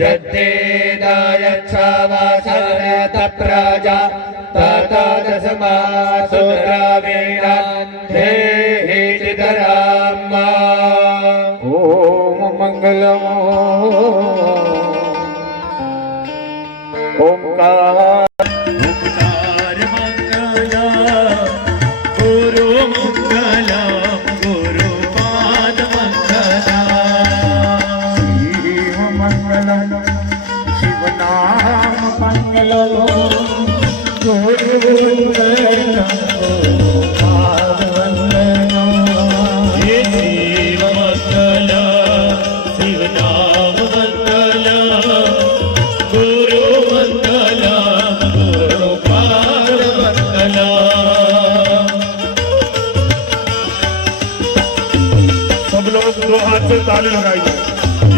जद्धेदायच्छावासरतप्रजा ततदस्मा सुद्रवीणान्धेहि चितराम्मा। ॐ मंगलम् ओंकार ताली लगाइए।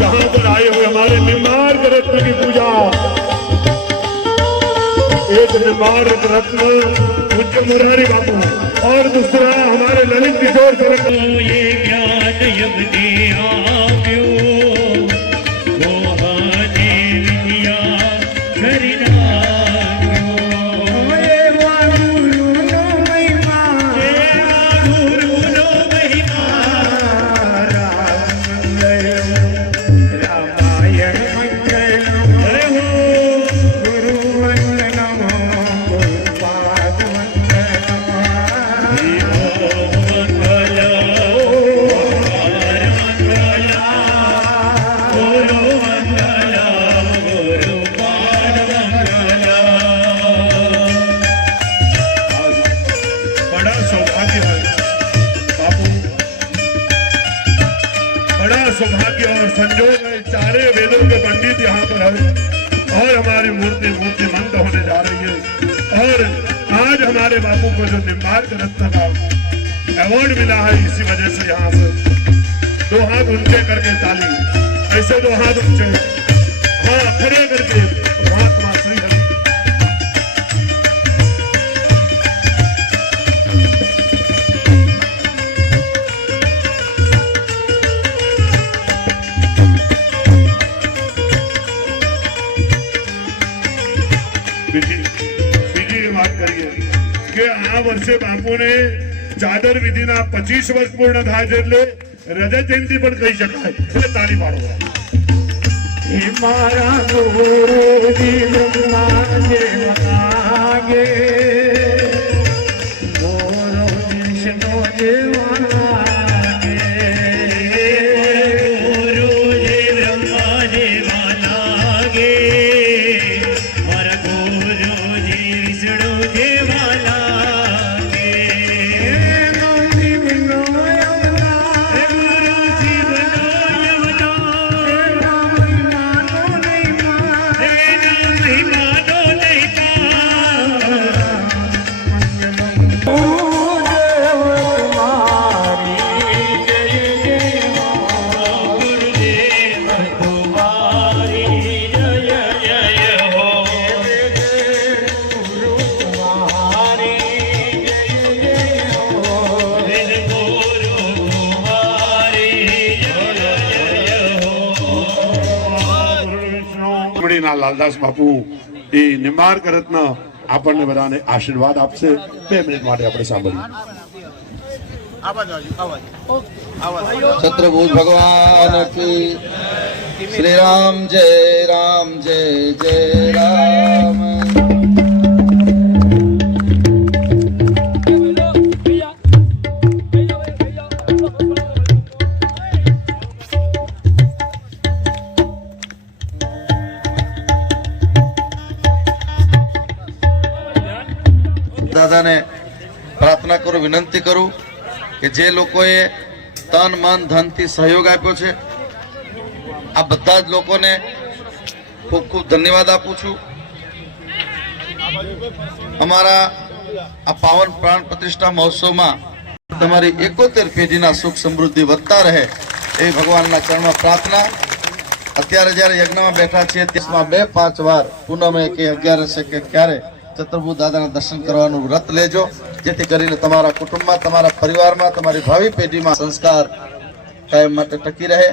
यहाँ पर आए हुए हमारे निम्बार्क रत्न की पूजा, एक निम्बार्क रत्न पूज्य मुरारी बापू और दूसरा हमारे ललित किशोर सरक। ये ज्ञान युग दिया क्यों मोहने विद्या करिना सौभाग्य और संजोग है, चारे वेदों के पंडित यहाँ पर है और हमारी मूर्ति मंद होने जा रही है। और आज हमारे बापू को जो निम्बार्क रत्न का अवार्ड मिला है, इसी वजह से यहाँ से दो हाथ ऊंचे करके ताली, ऐसे दो हाथ ऊंचे, हाँ खड़े करके महात्मा श्री हरि। બીજી વાત કરીએ કે આ વર્ષે બાપુને ચાદર વિધિના 25 વર્ષ પૂર્ણ થાય છે, એટલે રજત જયંતિ પણ કહી શકાય, એટલે તાળી પાડો। મારા ગુરુજી બ્રહ્મા દેવનાગે ગોરો વિષ્ણુ દેવનાગે ગુરુજી બ્રહ્મા દેવનાગે મારા ગુરુજી વિષ્ણુ દેવનાગે ગુરુજી બનો યમના ગુરુજી બનો યમના મહિમાનો નહીં લાલદાસ બાપુ એ નિમ્બાર્ક રત્ન આપણને બધાને આશીર્વાદ આપશે। 2 મિનિટ માટે આપણે સાંભળીએ। छत्रभुज भगवान की श्री राम जय जय राम। દાદાને પ્રાર્થના કરું, વિનંતી કરું કે જે લોકોએ તન મન ધનથી સહયોગ આપ્યો છે, આ બધા જ લોકોને ખૂબ ખૂબ ધન્યવાદ આપું છું। અમારા આ પાવન પ્રાણ પ્રતિષ્ઠા મહોત્સવમાં તમારી 71 પેઢીના સુખ સમૃદ્ધિ વધતા રહે એ ભગવાનના ચરણમાં પ્રાર્થના। અત્યારે જ્યારે યજ્ઞમાં બેઠા છીએ त्यसમાં 2-5 વાર પૂનમે કે 11 કે ક્યારે ચતુર્ભુજ દાદાના દર્શન કરવાનું વ્રત લેજો, જેથી કરીને તમારા કુટુંબમાં, તમારા પરિવારમાં, તમારી ભાવિ પેઢીમાં સંસ્કાર કાયમ માટે ટકી રહે।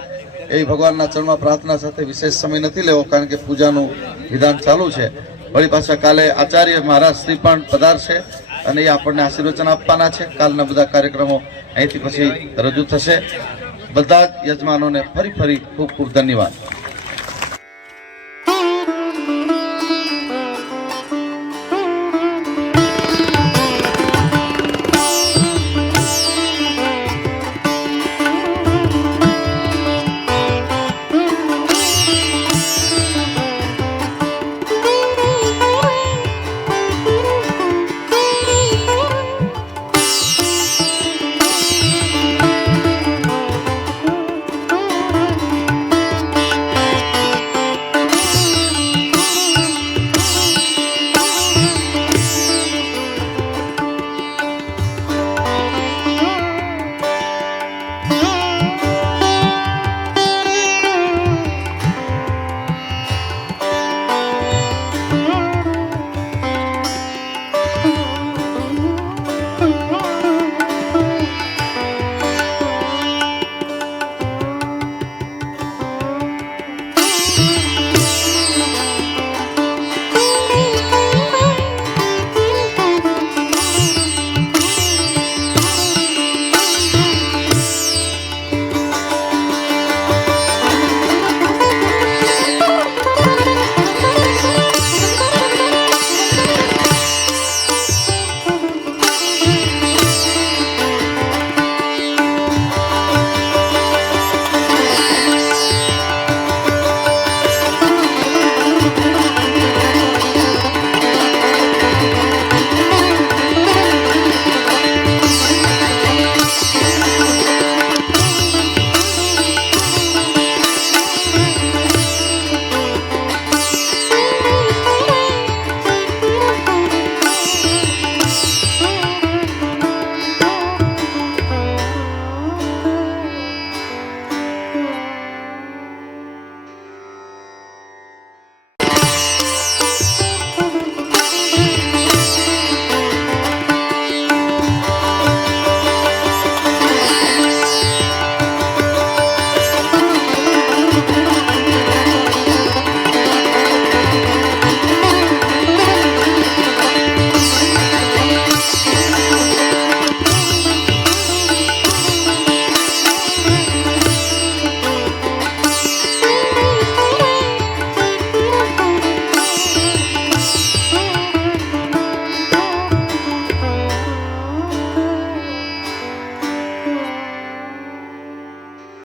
એ ભગવાનના ચરણમાં પ્રાર્થના સાથે વિશેષ સમય નથી લેવો, કારણ કે પૂજાનું વિધાન ચાલુ છે. વળી પાછા કાલે આચાર્ય મહારાજ શ્રી પણ પધારશે અને એ આપણને આશીર્વચન આપવાના છે. કાલના બધા કાર્યક્રમો અહીંથી પછી રજૂ થશે. બધા જ યજમાનોને ફરી ખૂબ ખૂબ ધન્યવાદ.